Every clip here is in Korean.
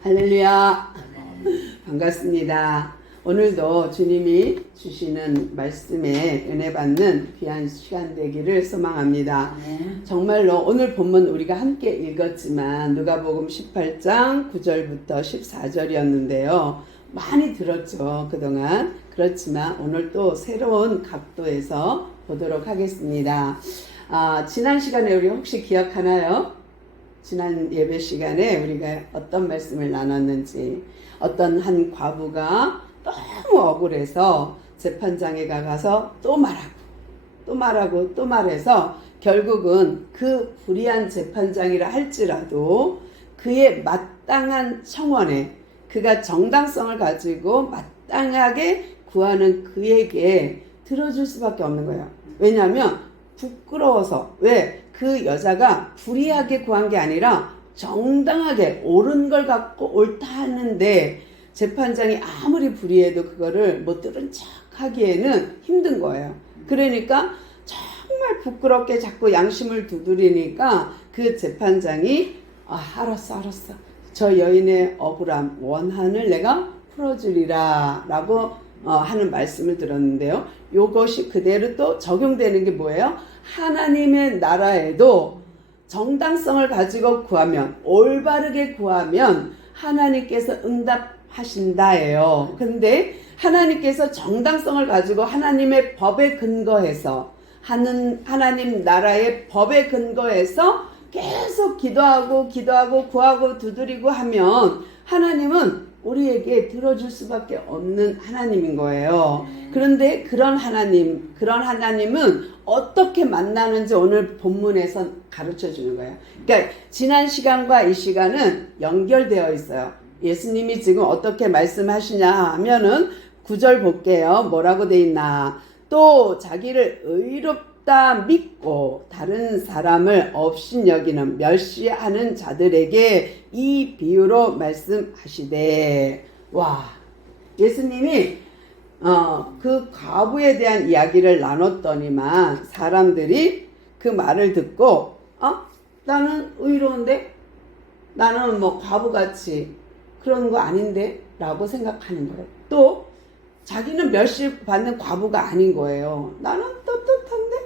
할렐루야. 반갑습니다. 오늘도 주님이 주시는 말씀에 은혜 받는 귀한 시간 되기를 소망합니다. 정말로 오늘 본문 우리가 함께 읽었지만 누가복음 18장 9절부터 14절이었는데요. 많이 들었죠, 그동안. 그렇지만 오늘 또 새로운 각도에서 보도록 하겠습니다. 지난 시간에 우리 혹시 기억하나요? 지난 예배 시간에 우리가 어떤 말씀을 나눴는지, 어떤 한 과부가 너무 억울해서 재판장에 가서 또 말해서 결국은 그 불의한 재판장이라 할지라도 그의 마땅한 청원에, 그가 정당성을 가지고 마땅하게 구하는 그에게 들어줄 수밖에 없는 거예요. 왜냐하면 부끄러워서. 왜? 그 여자가 불의하게 구한 게 아니라 정당하게 옳은 걸 갖고 옳다 하는데 재판장이 아무리 불의해도 그거를 못 들은 척 하기에는 힘든 거예요. 그러니까 정말 부끄럽게 자꾸 양심을 두드리니까 그 재판장이 알았어. 저 여인의 억울함, 원한을 내가 풀어주리라 라고 하는 말씀을 들었는데요. 요것이 그대로 또 적용되는 게 뭐예요? 하나님의 나라에도 정당성을 가지고 구하면, 올바르게 구하면 하나님께서 응답하신다예요. 근데 하나님께서 정당성을 가지고 하나님의 법에 근거해서, 하나님 나라의 법에 근거해서 계속 기도하고 구하고 두드리고 하면 하나님은 우리에게 들어줄 수밖에 없는 하나님인 거예요. 그런데 그런 하나님은 어떻게 만나는지 오늘 본문에서 가르쳐 주는 거예요. 그러니까 지난 시간과 이 시간은 연결되어 있어요. 예수님이 지금 어떻게 말씀하시냐 하면은 9절 볼게요. 뭐라고 돼 있나. 또 자기를 의롭다 믿고 다른 사람을 업신여기는 멸시하는 자들에게 이 비유로 말씀하시되. 와, 예수님이 그 과부에 대한 이야기를 나눴더니만 사람들이 그 말을 듣고 나는 의로운데, 나는 뭐 과부같이 그런 거 아닌데 라고 생각하는 거예요. 또 자기는 멸시받는 과부가 아닌 거예요. 나는 떳떳한데?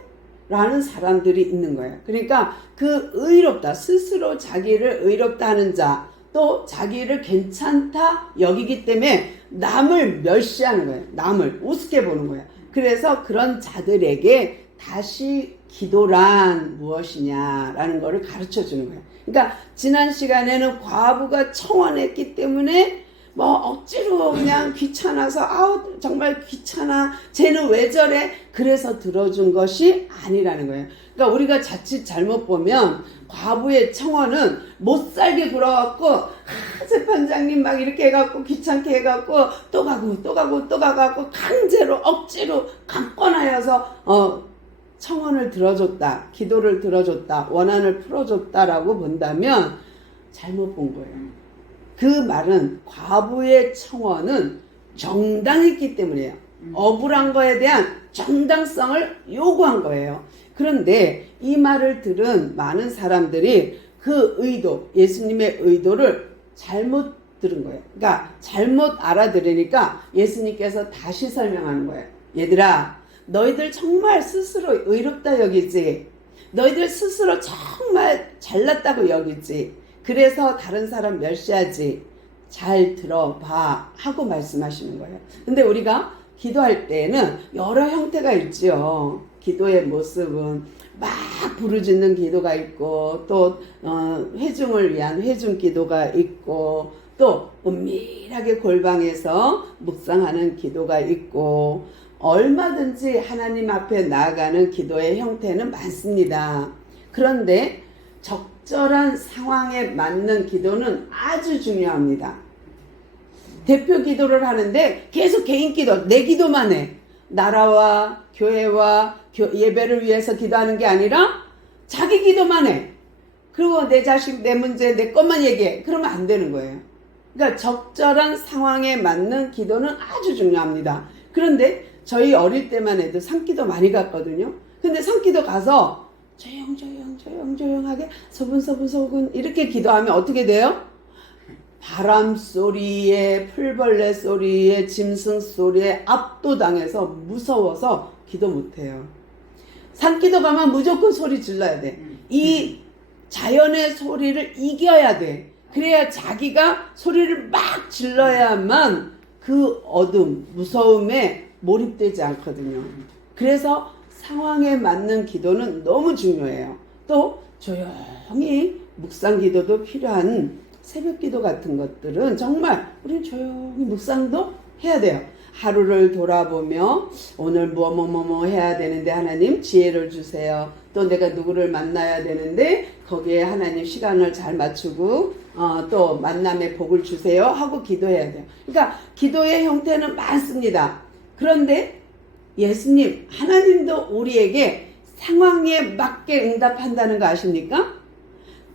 라는 사람들이 있는 거예요. 그러니까 그 의롭다, 스스로 자기를 의롭다 하는 자, 또 자기를 괜찮다 여기기 때문에 남을 멸시하는 거예요. 남을 우습게 보는 거예요. 그래서 그런 자들에게 다시 기도란 무엇이냐라는 거를 가르쳐 주는 거예요. 그러니까 지난 시간에는 과부가 청원했기 때문에 뭐 억지로 그냥 귀찮아서 정말 귀찮아, 쟤는 왜 저래, 그래서 들어준 것이 아니라는 거예요. 그러니까 우리가 자칫 잘못 보면 과부의 청원은 못 살게 굴어갖고 재판장님 막 이렇게 해갖고 귀찮게 해갖고 또 가고 강제로 억지로 강권하여서 청원을 들어줬다, 기도를 들어줬다, 원한을 풀어줬다라고 본다면 잘못 본 거예요. 그 말은 과부의 청원은 정당했기 때문이에요. 억울한 거에 대한 정당성을 요구한 거예요. 그런데 이 말을 들은 많은 사람들이 그 의도, 예수님의 의도를 잘못 들은 거예요. 그러니까 잘못 알아들으니까 예수님께서 다시 설명하는 거예요. 얘들아, 너희들 정말 스스로 의롭다 여기지? 너희들 스스로 정말 잘났다고 여기지? 그래서 다른 사람 멸시하지? 잘 들어봐 하고 말씀하시는 거예요. 근데 우리가 기도할 때는 여러 형태가 있죠. 기도의 모습은 막 부르짖는 기도가 있고, 또 회중을 위한 회중 기도가 있고, 또 은밀하게 골방에서 묵상하는 기도가 있고, 얼마든지 하나님 앞에 나아가는 기도의 형태는 많습니다. 그런데 적절한 상황에 맞는 기도는 아주 중요합니다. 대표 기도를 하는데 계속 개인 기도, 내 기도만 해. 나라와 교회와 예배를 위해서 기도하는 게 아니라 자기 기도만 해. 그리고 내 자식, 내 문제, 내 것만 얘기해. 그러면 안 되는 거예요. 그러니까 적절한 상황에 맞는 기도는 아주 중요합니다. 그런데 저희 어릴 때만 해도 산기도 많이 갔거든요. 근데 산기도 가서 조용조용하게 소근소근 이렇게 기도하면 어떻게 돼요? 바람 소리에, 풀벌레 소리에, 짐승 소리에 압도당해서 무서워서 기도 못해요. 산기도 가면 무조건 소리 질러야 돼. 이 자연의 소리를 이겨야 돼. 그래야 자기가 소리를 막 질러야만 그 어둠, 무서움에 몰입되지 않거든요. 그래서 상황에 맞는 기도는 너무 중요해요. 또 조용히 묵상 기도도 필요한 새벽 기도 같은 것들은 정말 우리는 조용히 묵상도 해야 돼요. 하루를 돌아보며 오늘 뭐 해야 되는데 하나님 지혜를 주세요. 또 내가 누구를 만나야 되는데 거기에 하나님 시간을 잘 맞추고 또 만남의 복을 주세요 하고 기도해야 돼요. 그러니까 기도의 형태는 많습니다. 그런데 예수님, 하나님도 우리에게 상황에 맞게 응답한다는 거 아십니까?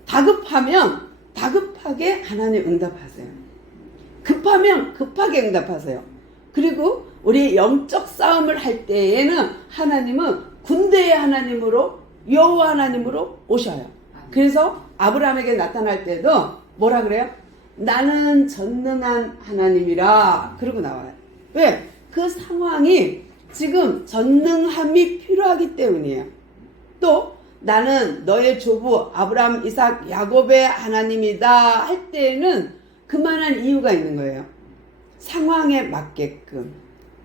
다급하면 다급하게 하나님 응답하세요. 급하면 급하게 응답하세요. 그리고 우리 영적 싸움을 할 때에는 하나님은 군대의 하나님으로, 여호와 하나님으로 오셔요. 그래서 아브라함에게 나타날 때도 뭐라 그래요? 나는 전능한 하나님이라 그러고 나와요. 왜? 그 상황이 지금 전능함이 필요하기 때문이에요. 또 나는 너의 조부 아브라함, 이삭, 야곱의 하나님이다 할 때에는 그만한 이유가 있는 거예요. 상황에 맞게끔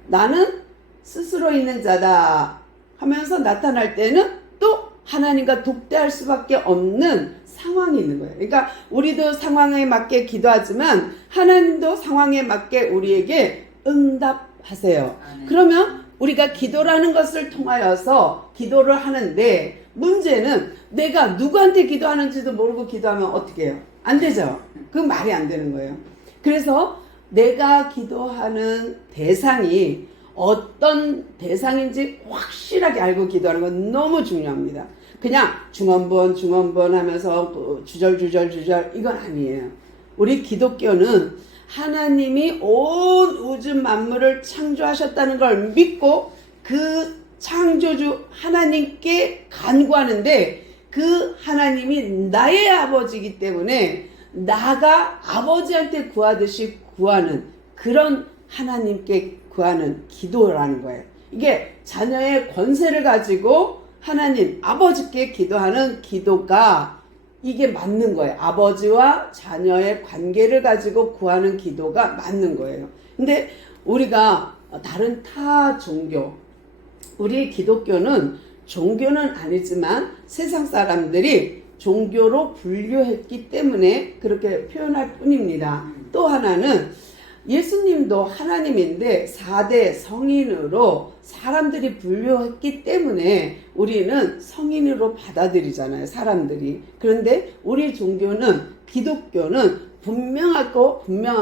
나는 스스로 있는 자다 하면서 나타날 때는 또 하나님과 독대할 수밖에 없는 상황이 있는 거예요. 그러니까 우리도 상황에 맞게 기도하지만 하나님도 상황에 맞게 우리에게 응답하세요. 그러면 우리가 기도라는 것을 통하여서 기도를 하는데 문제는 내가 누구한테 기도하는지도 모르고 기도하면 어떻게 해요? 안 되죠. 그건 말이 안 되는 거예요. 그래서 내가 기도하는 대상이 어떤 대상인지 확실하게 알고 기도하는 건 너무 중요합니다. 그냥 중언번 하면서 주절 이건 아니에요. 우리 기독교는 하나님이 온 우주 만물을 창조하셨다는 걸 믿고 그 창조주 하나님께 간구하는데 그 하나님이 나의 아버지이기 때문에 나가 아버지한테 구하듯이 구하는 그런 하나님께 구하는 기도라는 거예요. 이게 자녀의 권세를 가지고 하나님 아버지께 기도하는 기도가 이게 맞는 거예요. 아버지와 자녀의 관계를 가지고 구하는 기도가 맞는 거예요. 근데 우리가 다른 타 종교, 우리 기독교는 종교는 아니지만 세상 사람들이 종교로 분류했기 때문에 그렇게 표현할 뿐입니다. 또 하나는 예수님도 하나님인데 4대 성인으로 사람들이 분류했기 때문에 우리는 성인으로 받아들이잖아요, 사람들이. 그런데 우리 종교는, 기독교는 분명한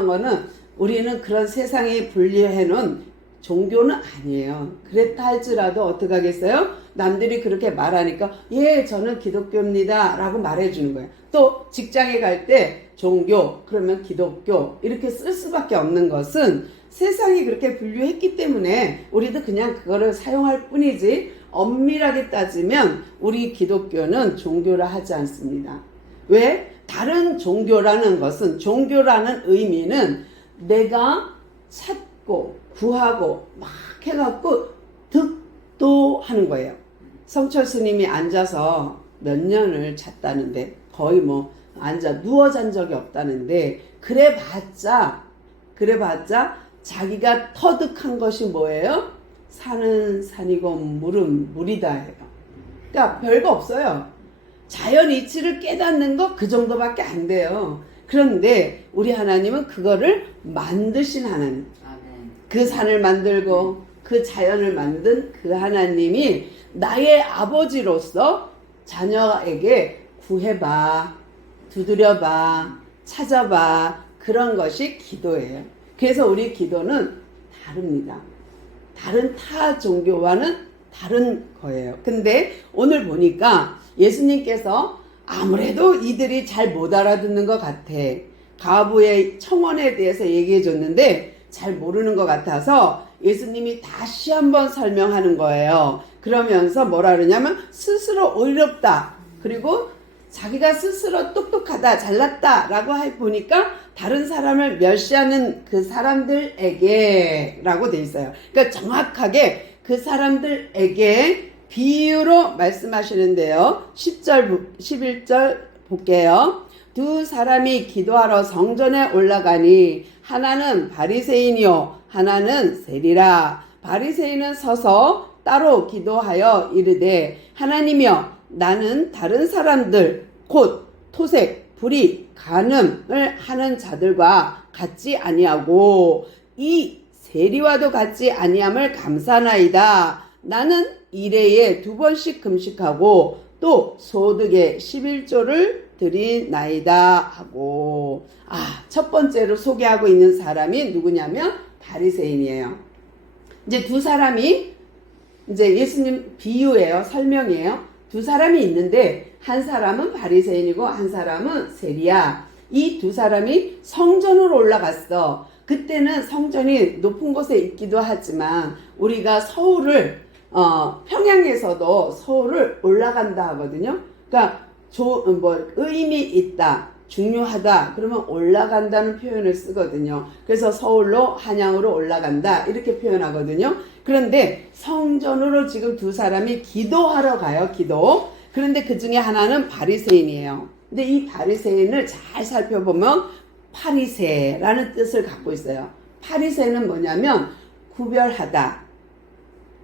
거는 우리는 그런 세상에 분류해 놓은 종교는 아니에요. 그랬다 할지라도 어떻게 하겠어요? 남들이 그렇게 말하니까 예, 저는 기독교입니다 라고 말해주는 거예요. 또 직장에 갈 때 종교, 그러면 기독교 이렇게 쓸 수밖에 없는 것은 세상이 그렇게 분류했기 때문에 우리도 그냥 그거를 사용할 뿐이지 엄밀하게 따지면 우리 기독교는 종교라 하지 않습니다. 왜? 다른 종교라는 것은, 종교라는 의미는 내가 찾고 구하고 막 해갖고 득도하는 거예요. 성철 스님이 앉아서 몇 년을 잤다는데 거의 누워 잔 적이 없다는데 그래봤자 자기가 터득한 것이 뭐예요? 산은 산이고 물은 물이다예요. 그러니까 별거 없어요. 자연 이치를 깨닫는 거 그 정도밖에 안 돼요. 그런데 우리 하나님은 그거를 만드신 하나님, 그 산을 만들고 그 자연을 만든 그 하나님이 나의 아버지로서 자녀에게 구해봐, 두드려봐, 찾아봐, 그런 것이 기도예요. 그래서 우리 기도는 다릅니다. 다른 타 종교와는 다른 거예요. 근데 오늘 보니까 예수님께서 아무래도 이들이 잘 못 알아듣는 것 같아. 가부의 청혼에 대해서 얘기해 줬는데 잘 모르는 것 같아서 예수님이 다시 한번 설명하는 거예요. 그러면서 뭐라 그러냐면 스스로 어렵다. 그리고 자기가 스스로 똑똑하다, 잘났다 라고 보니까 다른 사람을 멸시하는 그 사람들에게 라고 돼 있어요. 그러니까 정확하게 그 사람들에게 비유로 말씀하시는데요. 10절, 11절 볼게요. 두 사람이 기도하러 성전에 올라가니 하나는 바리새인이요 하나는 세리라. 바리새인은 서서 따로 기도하여 이르되 하나님이여 나는 다른 사람들 곧 토색, 불의, 간음을 하는 자들과 같지 아니하고 이 세리와도 같지 아니함을 감사나이다. 나는 일회에 2번씩 금식하고 또 소득의 11조를 드리나이다 하고, 첫 번째로 소개하고 있는 사람이 누구냐면 바리새인이에요. 이제 두 사람이 이제 예수님 비유예요. 설명이에요. 두 사람이 있는데 한 사람은 바리새인이고 한 사람은 세리야. 이 두 사람이 성전으로 올라갔어. 그때는 성전이 높은 곳에 있기도 하지만 우리가 서울을 평양에서도 서울을 올라간다 하거든요. 그러니까 의미 있다, 중요하다 그러면 올라간다는 표현을 쓰거든요. 그래서 서울로 한양으로 올라간다 이렇게 표현하거든요. 그런데 성전으로 지금 두 사람이 기도하러 가요. 기도. 그런데 그 중에 하나는 바리새인이에요. 근데 이 바리새인을 잘 살펴보면 파리새라는 뜻을 갖고 있어요. 파리새는 뭐냐면 구별하다,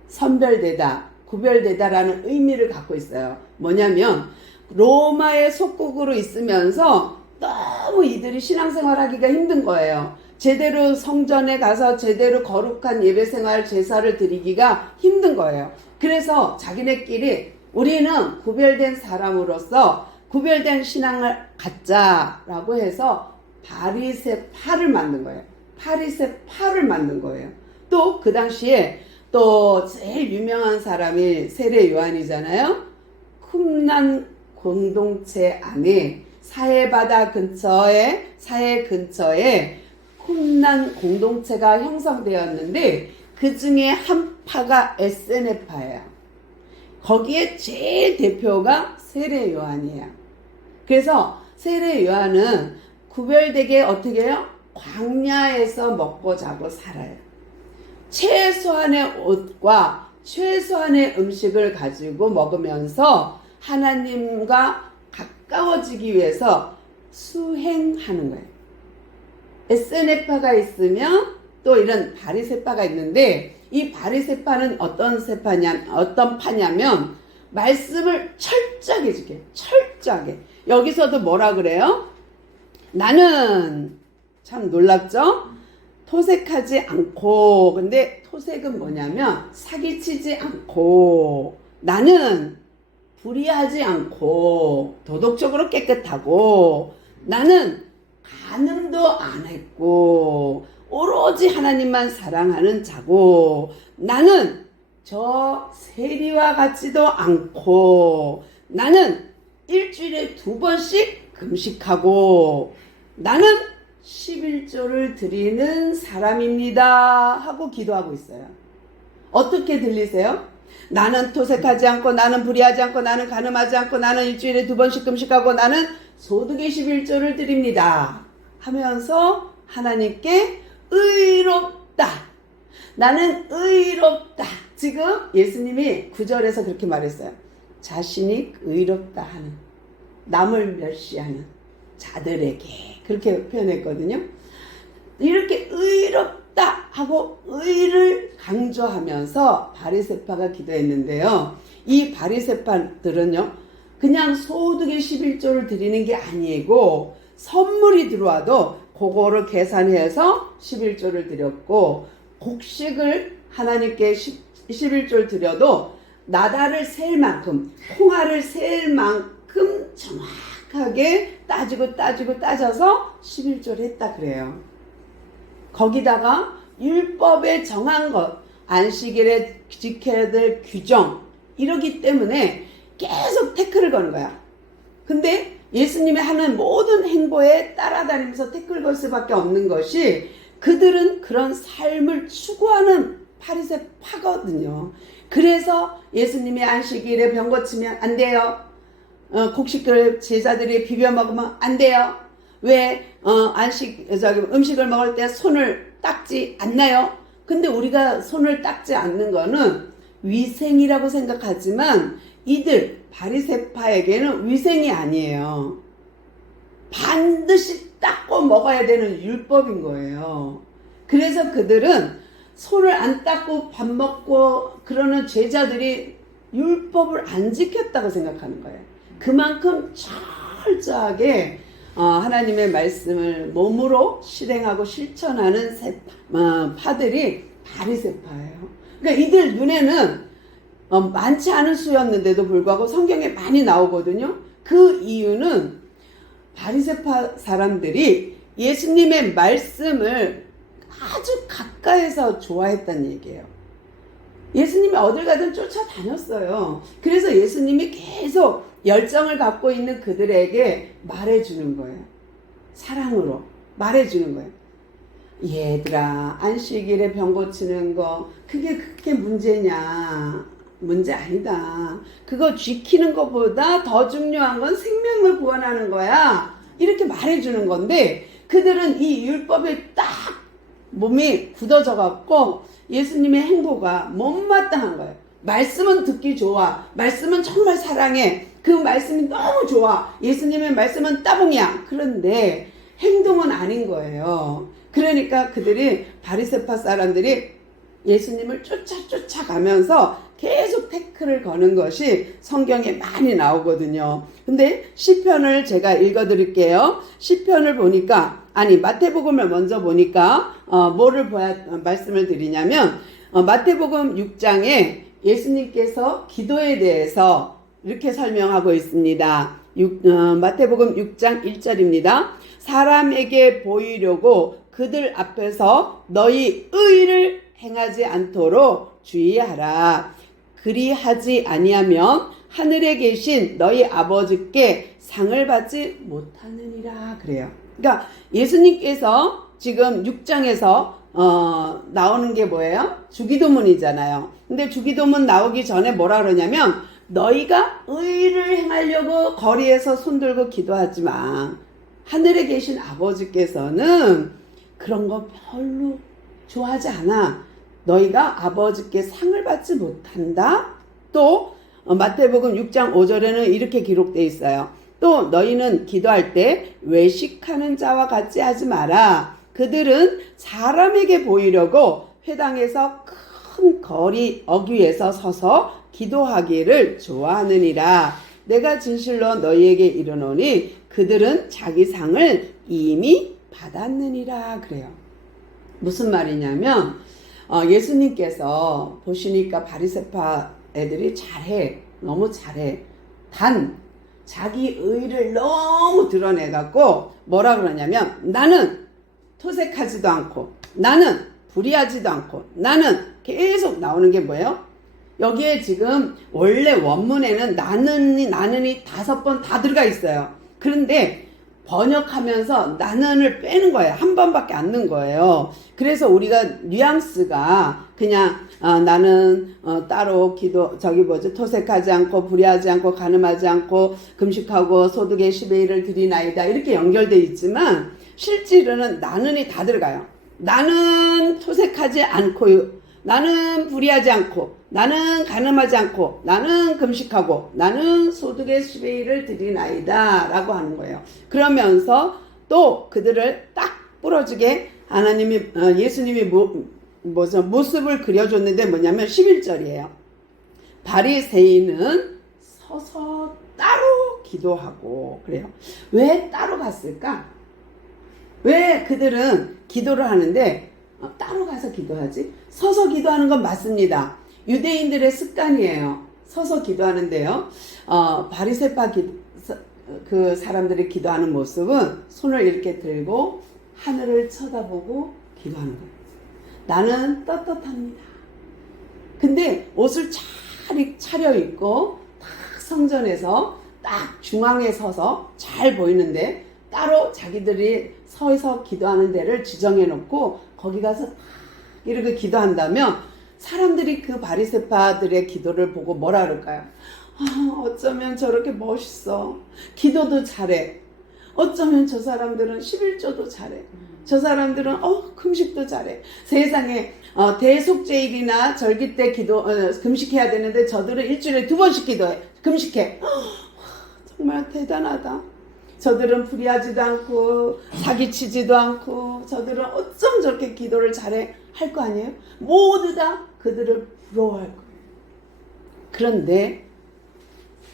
선별되다, 구별되다라는 의미를 갖고 있어요. 뭐냐면 로마의 속국으로 있으면서 너무 이들이 신앙생활하기가 힘든 거예요. 제대로 성전에 가서 제대로 거룩한 예배생활 제사를 드리기가 힘든 거예요. 그래서 자기네끼리 우리는 구별된 사람으로서 구별된 신앙을 갖자라고 해서 바리새파를 만든 거예요. 파리새파를 만든 거예요. 또 그 당시에 또 제일 유명한 사람이 세례 요한이잖아요. 쿰란 공동체 안에 사해 근처에 쿰란 공동체가 형성되었는데 그 중에 한 파가 에세네파예요. 거기에 제일 대표가 세례 요한이에요. 그래서 세례 요한은 구별되게 어떻게 해요? 광야에서 먹고 자고 살아요. 최소한의 옷과 최소한의 음식을 가지고 먹으면서 하나님과 가까워지기 위해서 수행하는 거예요. 에세네파가 있으면 또 이런 바리새파가 있는데 이 바리새파는 어떤 파냐면 말씀을 철저하게 지켜요. 철저하게. 여기서도 뭐라 그래요? 나는 참 놀랍죠? 토색하지 않고, 근데 토색은 뭐냐면 사기치지 않고, 나는 불의하지 않고 도덕적으로 깨끗하고, 나는 간음도 안 했고 오로지 하나님만 사랑하는 자고, 나는 저 세리와 같지도 않고, 나는 일주일에 2번씩 금식하고, 나는 11조를 드리는 사람입니다 하고 기도하고 있어요. 어떻게 들리세요? 나는 토색하지 않고, 나는 불의하지 않고, 나는 간음하지 않고, 나는 일주일에 2번씩 금식하고, 나는 소득의 11조를 드립니다 하면서 하나님께 의롭다, 나는 의롭다. 지금 예수님이 9절에서 그렇게 말했어요. 자신이 의롭다 하는, 남을 멸시하는 자들에게 그렇게 표현했거든요. 이렇게 의롭다 하고 의를 강조하면서 바리새파가 기도했는데요. 이 바리새파들은요, 그냥 소득의 11조를 드리는 게 아니고 선물이 들어와도 그거를 계산해서 11조를 드렸고, 곡식을 하나님께 11조를 드려도 나달을 셀 만큼, 콩알을 셀 만큼 정확하게 따져서 11조를 했다 그래요. 거기다가 율법에 정한 것, 안식일에 지켜야 될 규정, 이러기 때문에 계속 태클을 거는 거야. 근데 예수님이 하는 모든 행보에 따라다니면서 태클 걸 수밖에 없는 것이, 그들은 그런 삶을 추구하는 바리새파거든요. 그래서 예수님이 안식일에 병 고치면 안 돼요. 곡식을 제자들이 비벼 먹으면 안 돼요? 왜 음식을 먹을 때 손을 닦지 않나요? 근데 우리가 손을 닦지 않는 거는 위생이라고 생각하지만 이들 바리새파에게는 위생이 아니에요. 반드시 닦고 먹어야 되는 율법인 거예요. 그래서 그들은 손을 안 닦고 밥 먹고 그러는 제자들이 율법을 안 지켰다고 생각하는 거예요. 그만큼 철저하게 하나님의 말씀을 몸으로 실행하고 실천하는 파들이 바리새파예요. 그러니까 이들 눈에는 많지 않은 수였는데도 불구하고 성경에 많이 나오거든요. 그 이유는 바리새파 사람들이 예수님의 말씀을 아주 가까이서 좋아했다는 얘기예요. 예수님이 어딜 가든 쫓아다녔어요. 그래서 예수님이 계속 열정을 갖고 있는 그들에게 말해주는 거예요. 사랑으로 말해주는 거예요. 얘들아, 안식일에 병 고치는 거 그게 문제냐? 문제 아니다. 그거 지키는 것보다 더 중요한 건 생명을 구원하는 거야. 이렇게 말해주는 건데 그들은 이 율법에 딱 몸이 굳어져 갖고 예수님의 행보가 못마땅한 거예요. 말씀은 듣기 좋아. 말씀은 정말 사랑해. 그 말씀이 너무 좋아. 예수님의 말씀은 따봉이야. 그런데 행동은 아닌 거예요. 그러니까 그들이 바리새파 사람들이 예수님을 쫓아가면서 계속 태클을 거는 것이 성경에 많이 나오거든요. 근데 시편을 제가 읽어드릴게요. 시편을 보니까 마태복음을 먼저 보니까 뭐를 말씀을 드리냐면 마태복음 6장에 예수님께서 기도에 대해서 이렇게 설명하고 있습니다. 마태복음 6장 1절입니다. 사람에게 보이려고 그들 앞에서 너희 의를 행하지 않도록 주의하라. 그리하지 아니하면 하늘에 계신 너희 아버지께 상을 받지 못하느니라. 그래요. 그러니까 예수님께서 지금 6장에서 나오는 게 뭐예요? 주기도문이잖아요. 근데 주기도문 나오기 전에 뭐라 그러냐면 너희가 의를 행하려고 거리에서 손들고 기도하지 마. 하늘에 계신 아버지께서는 그런 거 별로 좋아하지 않아. 너희가 아버지께 상을 받지 못한다. 또 마태복음 6장 5절에는 이렇게 기록되어 있어요. 또 너희는 기도할 때 외식하는 자와 같이 하지 마라. 그들은 사람에게 보이려고 회당에서 큰 거리 어귀에서 서서 기도하기를 좋아하느니라. 내가 진실로 너희에게 이르노니 그들은 자기 상을 이미 받았느니라. 그래요. 무슨 말이냐면 예수님께서 보시니까 바리새파 애들이 잘해. 너무 잘해. 단 자기 의를 너무 드러내갖고 뭐라 그러냐면 나는 토색하지도 않고 나는 불의하지도 않고 나는 계속 나오는 게 뭐예요? 여기에 지금 원래 원문에는 나는이 5번 다 들어가 있어요. 그런데 번역하면서 나는을 빼는 거예요. 한 번밖에 안 넣은 거예요. 그래서 우리가 뉘앙스가 그냥 나는 따로 토색하지 않고 불의하지 않고 간음하지 않고 금식하고 소득의 10의 1을 드리나이다 이렇게 연결되어 있지만 실제로는 나는이 다 들어가요. 나는 토색하지 않고 나는 불의하지 않고 나는 간음하지 않고 나는 금식하고 나는 소득의 10의 1을 드리나이다 라고 하는 거예요. 그러면서 또 그들을 딱 부러지게 예수님이 모습을 그려줬는데 뭐냐면 11절이에요. 바리새인은 서서 따로 기도하고 그래요. 왜 따로 갔을까? 왜 그들은 기도를 하는데 따로 가서 기도하지? 서서 기도하는 건 맞습니다. 유대인들의 습관이에요. 서서 기도하는데요. 바리새파 그 사람들이 기도하는 모습은 손을 이렇게 들고 하늘을 쳐다보고 기도하는 거예요. 나는 떳떳합니다. 근데 옷을 차려입고 딱 성전에서 딱 중앙에 서서 잘 보이는데 따로 자기들이 서서 기도하는 데를 지정해 놓고 거기 가서 이렇게 기도한다면 사람들이 그 바리새파들의 기도를 보고 뭐라 그럴까요? 어쩌면 저렇게 멋있어. 기도도 잘해. 어쩌면 저 사람들은 11조도 잘해. 저 사람들은 금식도 잘해. 세상에 대속죄일이나 절기 때 금식해야 되는데 저들은 일주일에 2번씩 기도해. 금식해. 정말 대단하다. 저들은 불의하지도 않고 사기치지도 않고 저들은 어쩜 저렇게 기도를 잘해 할 거 아니에요? 모두 다 그들을 부러워할 거예요. 그런데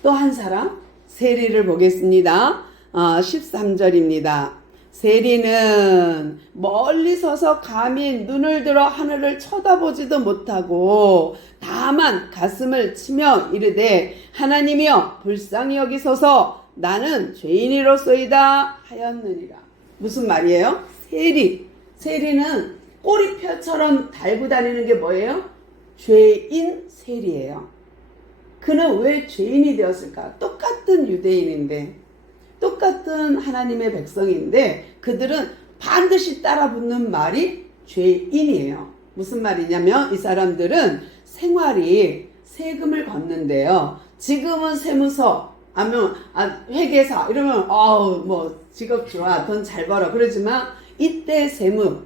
또 한 사람 세리를 보겠습니다. 13절입니다. 세리는 멀리 서서 감히 눈을 들어 하늘을 쳐다보지도 못하고 다만 가슴을 치며 이르되 하나님이여 불쌍히 여기소서 나는 죄인이로소이다 하였느니라. 무슨 말이에요? 세리는 꼬리표처럼 달고 다니는 게 뭐예요? 죄인 세리예요. 그는 왜 죄인이 되었을까? 똑같은 유대인인데 똑같은 하나님의 백성인데 그들은 반드시 따라붙는 말이 죄인이에요. 무슨 말이냐면 이 사람들은 생활이 세금을 걷는데요. 지금은 세무서 아니면 회계사 이러면 뭐 직업 좋아 돈 잘 벌어 그러지만 이때 세무는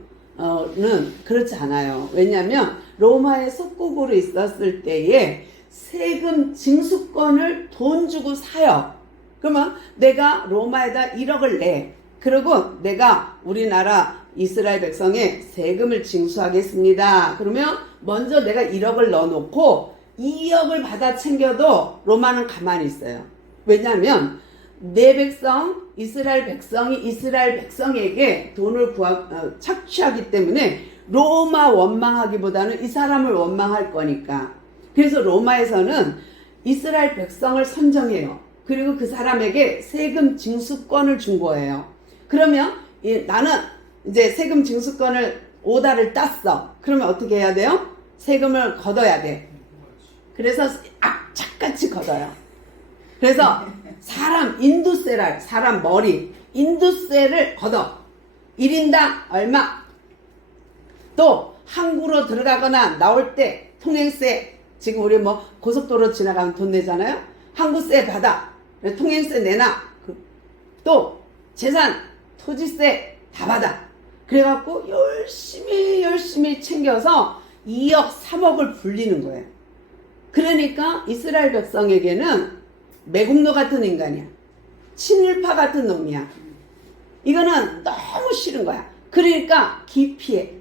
그렇지 않아요. 왜냐하면 로마의 속국으로 있었을 때에 세금 징수권을 돈 주고 사요. 그러면 내가 로마에다 1억을 내. 그리고 내가 우리나라 이스라엘 백성에 세금을 징수하겠습니다. 그러면 먼저 내가 1억을 넣어놓고 2억을 받아 챙겨도 로마는 가만히 있어요. 왜냐하면 내 백성, 이스라엘 백성이 이스라엘 백성에게 돈을 착취하기 때문에 로마 원망하기보다는 이 사람을 원망할 거니까. 그래서 로마에서는 이스라엘 백성을 선정해요. 그리고 그 사람에게 세금 징수권을 준 거예요. 그러면 나는 이제 세금 징수권을 오다를 땄어. 그러면 어떻게 해야 돼요? 세금을 걷어야 돼. 그래서 악착같이 걷어요. 그래서 사람 머리 인두세를 걷어. 1인당 얼마. 또 항구로 들어가거나 나올 때 통행세, 지금 우리 뭐 고속도로 지나가면 돈 내잖아요. 항구세 받아. 통행세 내놔. 또 재산, 토지세 다 받아. 그래갖고 열심히 챙겨서 2억, 3억을 불리는 거예요. 그러니까 이스라엘 백성에게는 매국노 같은 인간이야. 친일파 같은 놈이야. 이거는 너무 싫은 거야. 그러니까 기피해.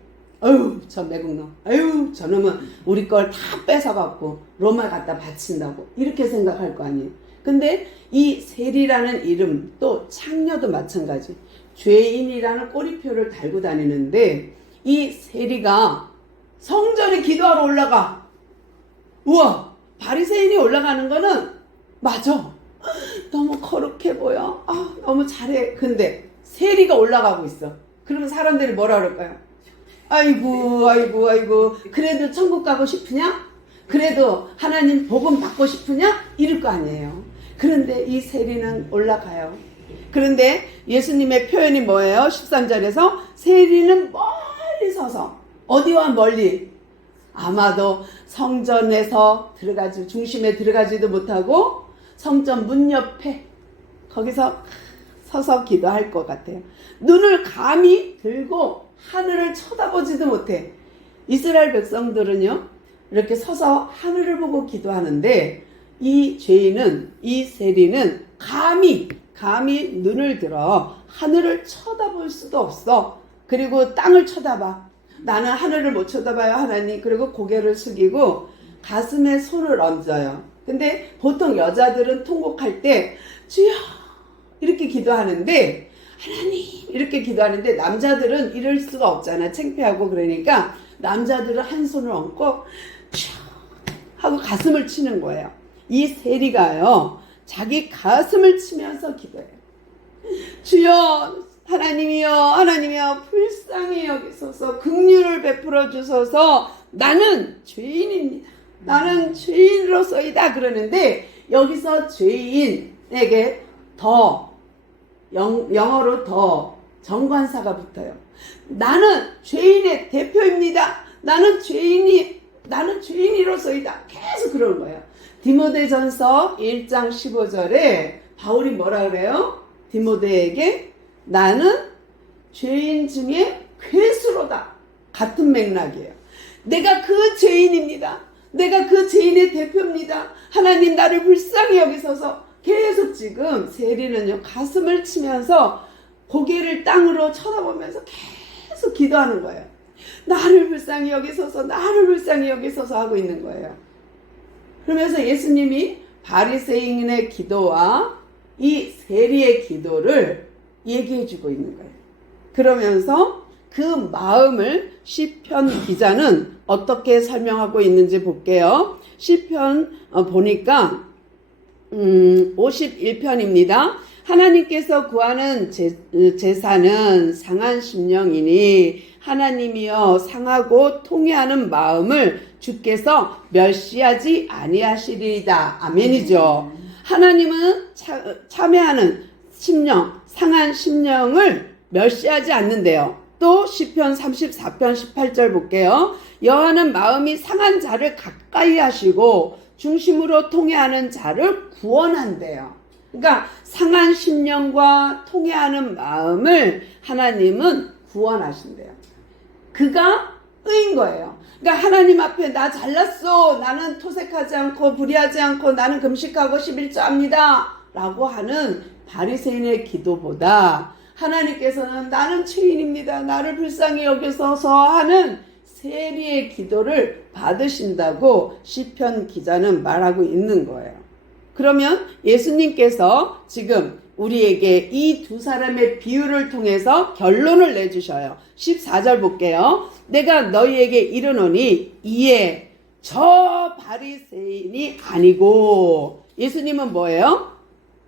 아유 저 매국노, 아유 저놈은 우리 걸 다 뺏어갖고 로마 갖다 바친다고 이렇게 생각할 거 아니에요. 근데 이 세리라는 이름, 또 창녀도 마찬가지, 죄인이라는 꼬리표를 달고 다니는데 이 세리가 성전에 기도하러 올라가. 우와, 바리새인이 올라가는 거는 맞아. 너무 거룩해 보여. 너무 잘해. 근데 세리가 올라가고 있어. 그러면 사람들이 뭐라 그럴까요? 아이고 그래도 천국 가고 싶으냐? 그래도 하나님 복음 받고 싶으냐? 이럴 거 아니에요. 그런데 이 세리는 올라가요. 그런데 예수님의 표현이 뭐예요? 13절에서 세리는 멀리 서서, 어디와 멀리? 아마도 성전에서 중심에 들어가지도 못하고 성전 문 옆에 거기서 서서 기도할 것 같아요. 눈을 감히 들고 하늘을 쳐다보지도 못해. 이스라엘 백성들은요 이렇게 서서 하늘을 보고 기도하는데 이 죄인은, 이 세리는 감히 눈을 들어 하늘을 쳐다볼 수도 없어. 그리고 땅을 쳐다봐. 나는 하늘을 못 쳐다봐요 하나님. 그리고 고개를 숙이고 가슴에 손을 얹어요. 근데 보통 여자들은 통곡할 때 주여 이렇게 기도하는데, 하나님 이렇게 기도하는데 남자들은 이럴 수가 없잖아. 창피하고. 그러니까 남자들은 한 손을 얹고 하고 가슴을 치는 거예요. 이 세리가요 자기 가슴을 치면서 기도해요. 주여 하나님이여 불쌍히 여기소서, 긍휼을 베풀어 주소서, 나는 죄인입니다. 나는 죄인으로서이다. 그러는데 여기서 죄인에게 영어로 더 정관사가 붙어요. 나는 죄인의 대표입니다. 나는 죄인이로서이다. 계속 그러는 거예요. 디모데전서 1장 15절에 바울이 뭐라 그래요? 디모데에게 나는 죄인 중에 괴수로다. 같은 맥락이에요. 내가 그 죄인입니다. 내가 그 죄인의 대표입니다. 하나님 나를 불쌍히 여기소서. 계속 지금 세리는요 가슴을 치면서 고개를 땅으로 쳐다보면서 계속 기도하는 거예요. 나를 불쌍히 여기소서, 나를 불쌍히 여기소서 하고 있는 거예요. 그러면서 예수님이 바리새인의 기도와 이 세리의 기도를 얘기해 주고 있는 거예요. 그러면서 그 마음을 시편 기자는 어떻게 설명하고 있는지 볼게요. 시편 보니까 51편입니다. 하나님께서 구하는 제사는 상한 심령이니 하나님이여 상하고 통회하는 마음을 주께서 멸시하지 아니하시리이다. 아멘이죠. 하나님은 참회하는 심령, 상한 심령을 멸시하지 않는데요. 또 시편 34편 18절 볼게요. 여호와는 마음이 상한 자를 가까이 하시고 중심으로 통회하는 자를 구원한대요. 그러니까 상한 심령과 통회하는 마음을 하나님은 구원하신대요. 그가 의인 거예요. 그러니까 하나님 앞에 나 잘났어, 나는 토색하지 않고 불의하지 않고 나는 금식하고 11조합니다 라고 하는 바리새인의 기도보다 하나님께서는 나는 죄인입니다, 나를 불쌍히 여기소서 하는 세리의 기도를 받으신다고 시편 기자는 말하고 있는 거예요. 그러면 예수님께서 지금 우리에게 이 두 사람의 비유를 통해서 결론을 내주셔요. 14절 볼게요. 내가 너희에게 이르노니 이에 저 바리새인이 아니고, 예수님은 뭐예요?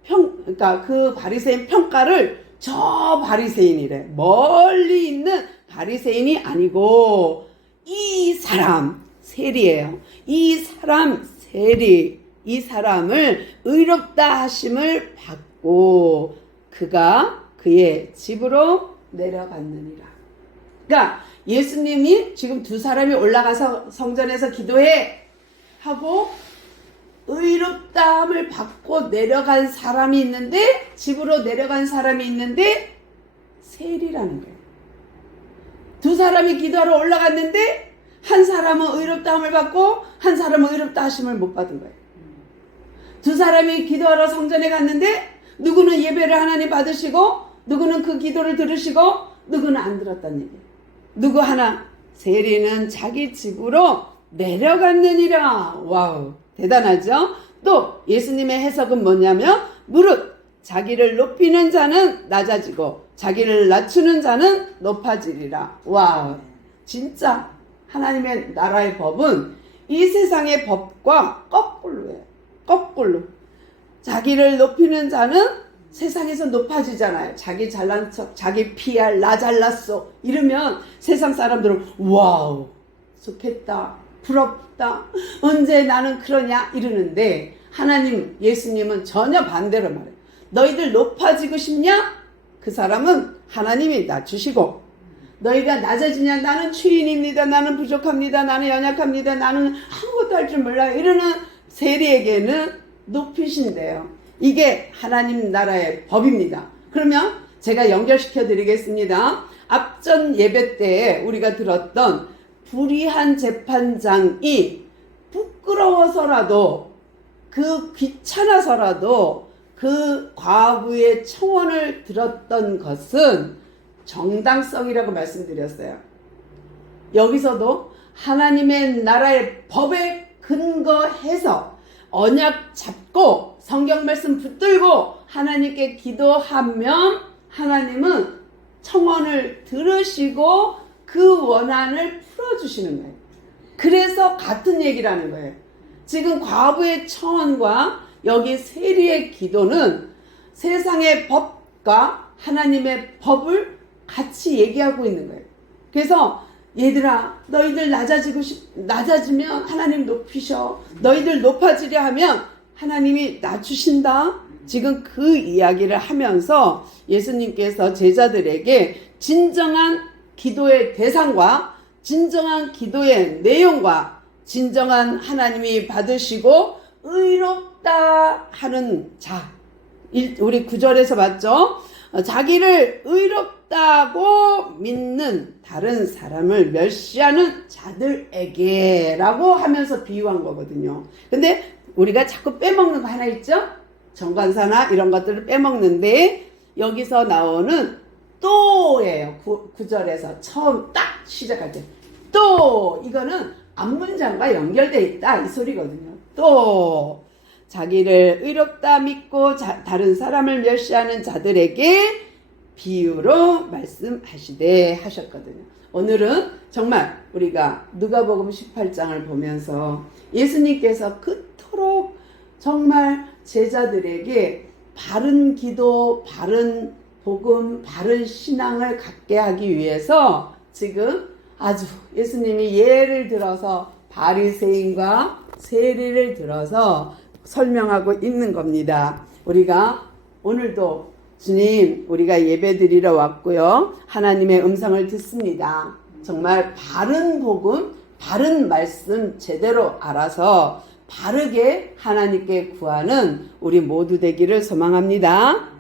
그러니까 그 바리새인 평가를 저 바리새인이래. 멀리 있는 바리새인이 아니고 이 사람 세리예요. 이 사람 세리, 이 사람을 의롭다 하심을 받고 그가 그의 집으로 내려갔느니라. 그러니까 예수님이 지금 두 사람이 올라가서 성전에서 기도해 하고 의롭다함을 받고 내려간 사람이 있는데, 집으로 내려간 사람이 있는데 세리라는 거예요. 두 사람이 기도하러 올라갔는데 한 사람은 의롭다함을 받고 한 사람은 의롭다 하심을 못 받은 거예요. 두 사람이 기도하러 성전에 갔는데 누구는 예배를 하나님 받으시고 누구는 그 기도를 들으시고 누구는 안 들었다는 얘기예요. 누구 하나, 세리는 자기 집으로 내려갔느니라. 와우, 대단하죠? 또 예수님의 해석은 뭐냐면 무릇 자기를 높이는 자는 낮아지고 자기를 낮추는 자는 높아지리라. 와우, 진짜 하나님의 나라의 법은 이 세상의 법과 거꾸로예요. 거꾸로. 자기를 높이는 자는 세상에서 높아지잖아요. 자기 잘난 척, 자기 PR, 나 잘났어 이러면 세상 사람들은 와우, 좋겠다, 부럽다, 언제 나는 그러냐 이러는데, 하나님, 예수님은 전혀 반대로 말해요. 너희들 높아지고 싶냐? 그 사람은 하나님이 낮추시고, 너희가 낮아지냐? 나는 죄인입니다, 나는 부족합니다, 나는 연약합니다, 나는 아무것도 할 줄 몰라요 이러는 세리에게는 높이신대요. 이게 하나님 나라의 법입니다. 그러면 제가 연결시켜 드리겠습니다. 앞전 예배 때 우리가 들었던 불의한 재판장이 부끄러워서라도, 그 귀찮아서라도 그 과부의 청원을 들었던 것은 정당성이라고 말씀드렸어요. 여기서도 하나님의 나라의 법에 근거해서 언약 잡고 성경 말씀 붙들고 하나님께 기도하면 하나님은 청원을 들으시고 그 원한을 풀어주시는 거예요. 그래서 같은 얘기라는 거예요. 지금 과부의 청원과 여기 세리의 기도는 세상의 법과 하나님의 법을 같이 얘기하고 있는 거예요. 그래서 얘들아, 너희들 낮아지면 하나님 높이셔. 너희들 높아지려 하면 하나님이 낮추신다. 지금 그 이야기를 하면서 예수님께서 제자들에게 진정한 기도의 대상과 진정한 기도의 내용과 진정한 하나님이 받으시고 의롭다 하는 자. 우리 9절에서 봤죠? 자기를 의롭다고 믿는 다른 사람을 멸시하는 자들에게 라고 하면서 비유한 거거든요. 근데 우리가 자꾸 빼먹는 거 하나 있죠? 정관사나 이런 것들을 빼먹는데 여기서 나오는 또예요. 9절에서 처음 딱 시작할 때 또 이거는 앞문장과 연결되어 있다 이 소리거든요. 또 자기를 의롭다 믿고 다른 사람을 멸시하는 자들에게 비유로 말씀하시되 하셨거든요. 오늘은 정말 우리가 누가복음 18장을 보면서 예수님께서 그토록 정말 제자들에게 바른 기도, 바른 복음, 바른 신앙을 갖게 하기 위해서 지금 아주 예수님이 예를 들어서 바리새인과 세리를 들어서 설명하고 있는 겁니다. 우리가 오늘도 주님, 우리가 예배 드리러 왔고요. 하나님의 음성을 듣습니다. 정말 바른 복음, 바른 말씀 제대로 알아서 바르게 하나님께 구하는 우리 모두 되기를 소망합니다.